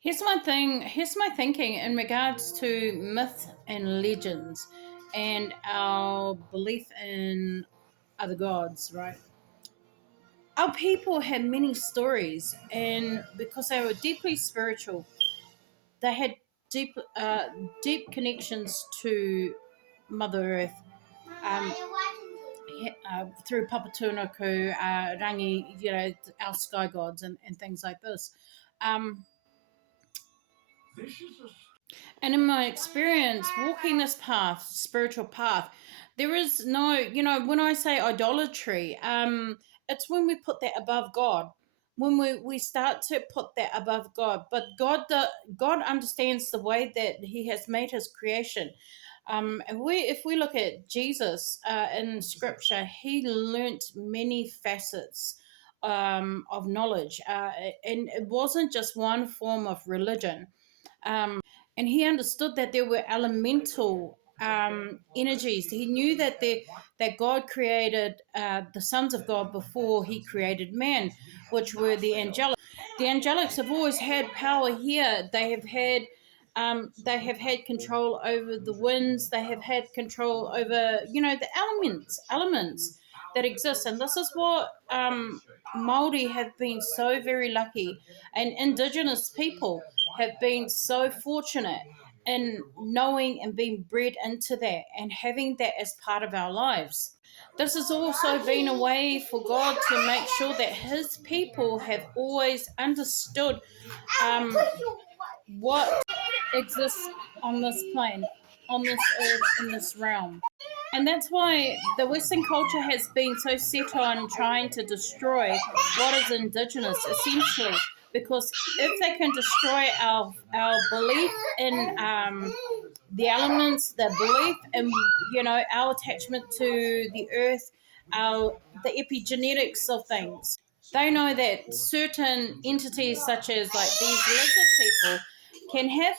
Here's my thinking in regards to myth and legends and our belief in other gods, right? Our people had many stories, and because they were deeply spiritual, they had deep, deep connections to Mother Earth, um, through Papatūānuku, Rangi, our sky gods and things like this. Um, And in my experience, walking this path, spiritual path, there is no, when I say idolatry, it's when we put that above God. When we start to put that above God, but God understands the way that He has made His creation. And if we look at Jesus in Scripture, He learnt many facets of knowledge, and it wasn't just one form of religion. And he understood that there were elemental energies. He knew that God created the sons of God before He created man, which were the angelics. The angelics have always had power here. They have had control over the winds. They have had control over the elements that exist. And this is what Maori have been so very lucky, and Indigenous people have been so fortunate in knowing and being bred into that and having that as part of our lives. This has also been a way for God to make sure that His people have always understood um, what exists on this plane, on this earth, in this realm. And that's why the Western culture has been so set on trying to destroy what is indigenous, essentially, because if they can destroy our belief in the elements, the belief in our attachment to the earth, the epigenetics of things, they know that certain entities such as like these lizard people can have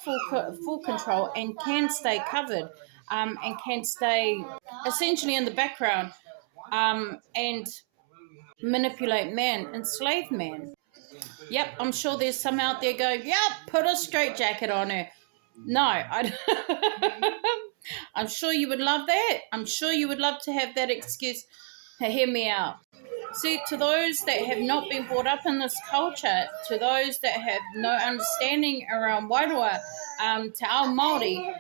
full control and can stay covered, and can stay essentially in the background, and manipulate man, enslave man. Yep, I'm sure there's some out there going, yep, put a straitjacket on her. No, I'm sure you would love that. I'm sure you would love to have that excuse. Now, hear me out. See, to those that have not been brought up in this culture, to those that have no understanding around wairua, to our Māori,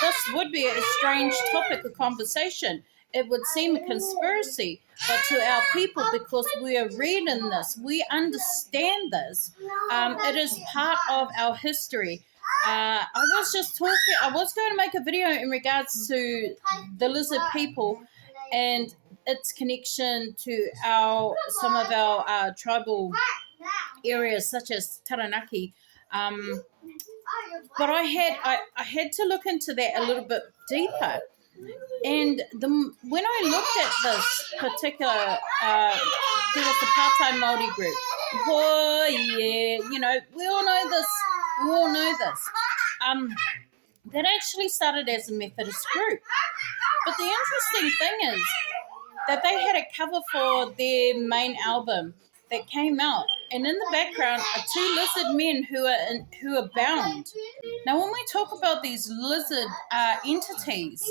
this would be a strange topic of conversation. It would seem a conspiracy, but to our people, because we are reading this, we understand this. It is part of our history. I was going to make a video in regards to the lizard people and its connection to some of our tribal areas, such as Taranaki. But I had to look into that a little bit deeper. And when I looked at this particular, there was the part-time Māori group. Oh yeah, we all know this. We all know this. That actually started as a Methodist group. But the interesting thing is that they had a cover for their main album that came out, and in the background are two lizard men who are bound. Now, when we talk about these lizard entities,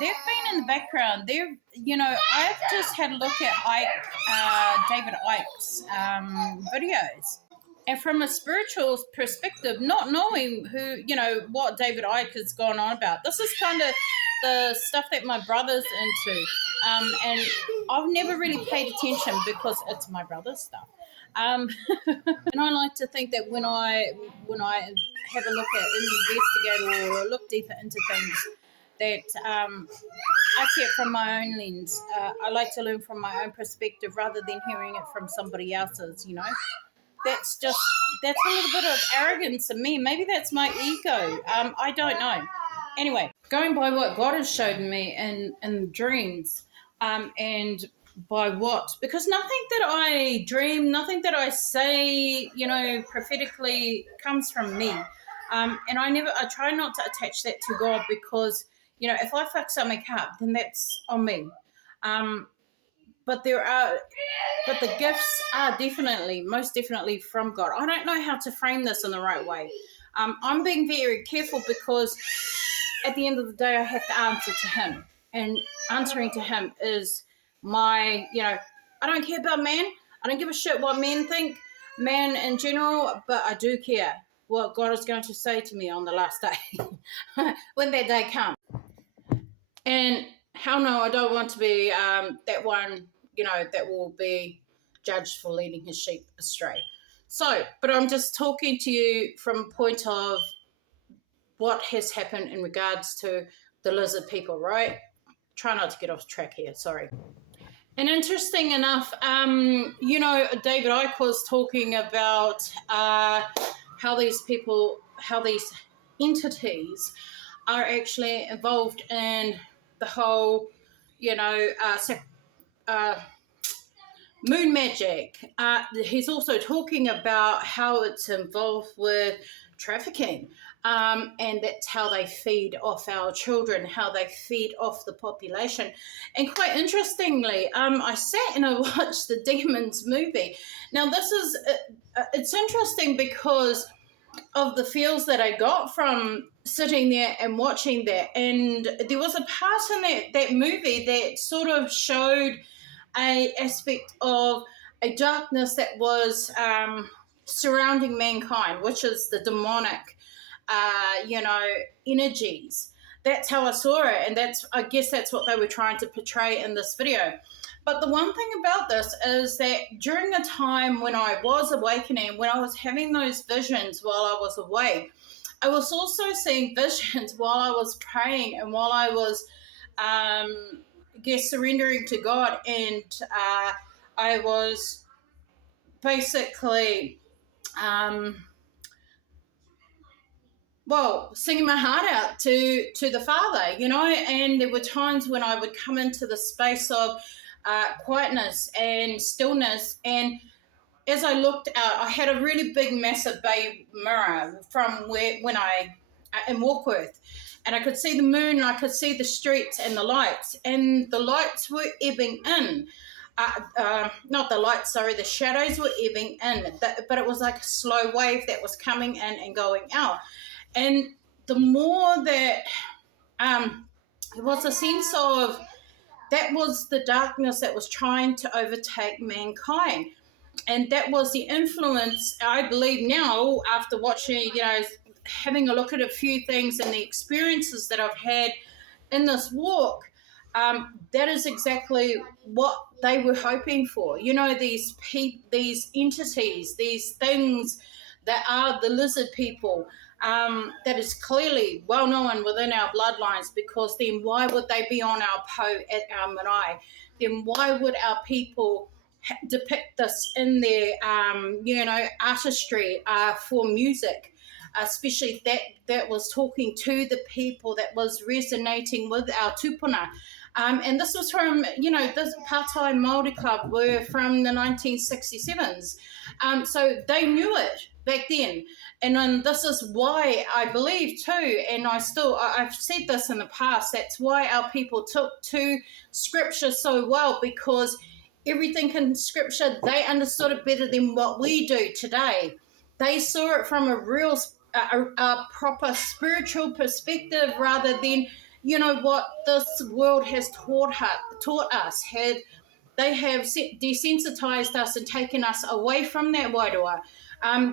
they've been in the background. I've just had a look at David Icke's videos. And from a spiritual perspective, not knowing what David Icke has gone on about, this is kind of the stuff that my brother's into. And I've never really paid attention because it's my brother's stuff. And I like to think that when I have a look at, investigate or look deeper into things, that I see it from my own lens. I like to learn from my own perspective rather than hearing it from somebody else's, That's a little bit of arrogance in me. Maybe that's my ego. I don't know. Anyway, going by what God has showed me in dreams, and by what? Because nothing that I dream, nothing that I say, prophetically comes from me. And I try not to attach that to God because, if I fuck something up, then that's on me. but the gifts are definitely, most definitely from God. I don't know how to frame this in the right way. I'm being very careful because at the end of the day, I have to answer to Him, and answering to Him is my, I don't care about man. I don't give a shit what men think, man in general, but I do care what God is going to say to me on the last day when that day comes. And hell no, I don't want to be that one, that will be judged for leading his sheep astray. So, but I'm just talking to you from a point of what has happened in regards to the lizard people, right? Try not to get off track here, sorry. And interesting enough, David Icke was talking about how these entities are actually involved in the whole, moon magic. He's also talking about how it's involved with trafficking, and that's how they feed off our children, how they feed off the population. And quite interestingly, I sat and I watched the Demons movie. Now, this is it's interesting because of the feels that I got from sitting there and watching that. And there was a part in that movie that sort of showed a aspect of a darkness that was surrounding mankind, which is the demonic, energies. That's how I saw it, and I guess that's what they were trying to portray in this video. But the one thing about this is that during the time when I was awakening, when I was having those visions while I was awake, I was also seeing visions while I was praying and while I was, surrendering to God. And I was basically, singing my heart out to the Father, and there were times when I would come into the space of quietness and stillness. And as I looked out, I had a really big, massive bay mirror from when I in Warkworth, and I could see the moon, and I could see the streets and the lights were ebbing in. Not the lights, sorry, the shadows were ebbing in, but it was like a slow wave that was coming in and going out. And the more that it was a sense of that was the darkness that was trying to overtake mankind. And that was the influence, I believe now, after watching, having a look at a few things and the experiences that I've had in this walk, that is exactly what they were hoping for. These entities, these things that are the lizard people, that is clearly well known within our bloodlines, because then why would they be on our po at our marae? Then why would our people depict this in their, artistry for music? Especially that was talking to the people, that was resonating with our tupuna. And this was from, this part-time Maori club were from the 1967s. So they knew it back then. And this is why I believe too, and I've said this in the past, that's why our people took to scripture so well, because everything in scripture, they understood it better than what we do today. They saw it from a real, a proper spiritual perspective, rather than, what this world has taught us. They have desensitized us and taken us away from that wairua,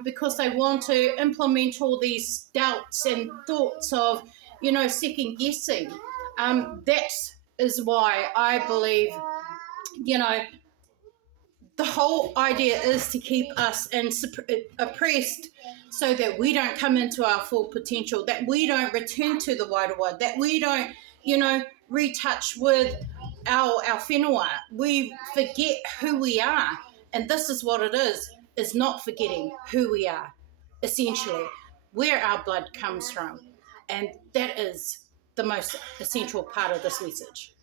because they want to implement all these doubts and thoughts of, second guessing. That is why I believe, the whole idea is to keep us oppressed, so that we don't come into our full potential, that we don't return to the wairua, that we don't, retouch with our whenua. We forget who we are. And this is what it is not forgetting who we are, essentially, where our blood comes from. And that is the most essential part of this message,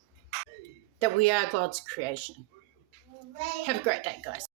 that we are God's creation. Have a great day, guys.